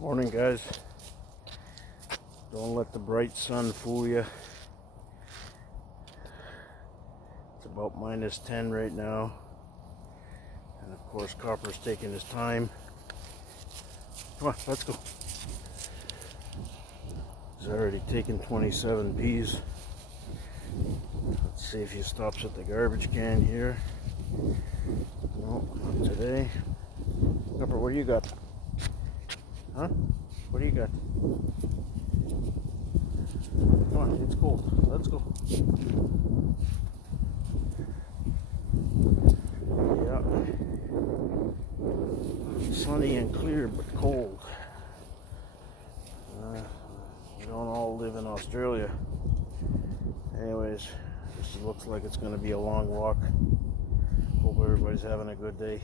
Morning, guys. Don't let the bright sun fool you. It's about -10 right now, and of course Copper's taking his time. Come on, let's go. He's already taken 27 peas. Let's see if he stops at the garbage can here. No, not today. Copper, what do you got? Huh? What do you got? Come on, it's cold. Let's go. Yeah. Sunny and clear, but cold. We don't all live in Australia. Anyways, this looks like it's going to be a long walk. Hope everybody's having a good day.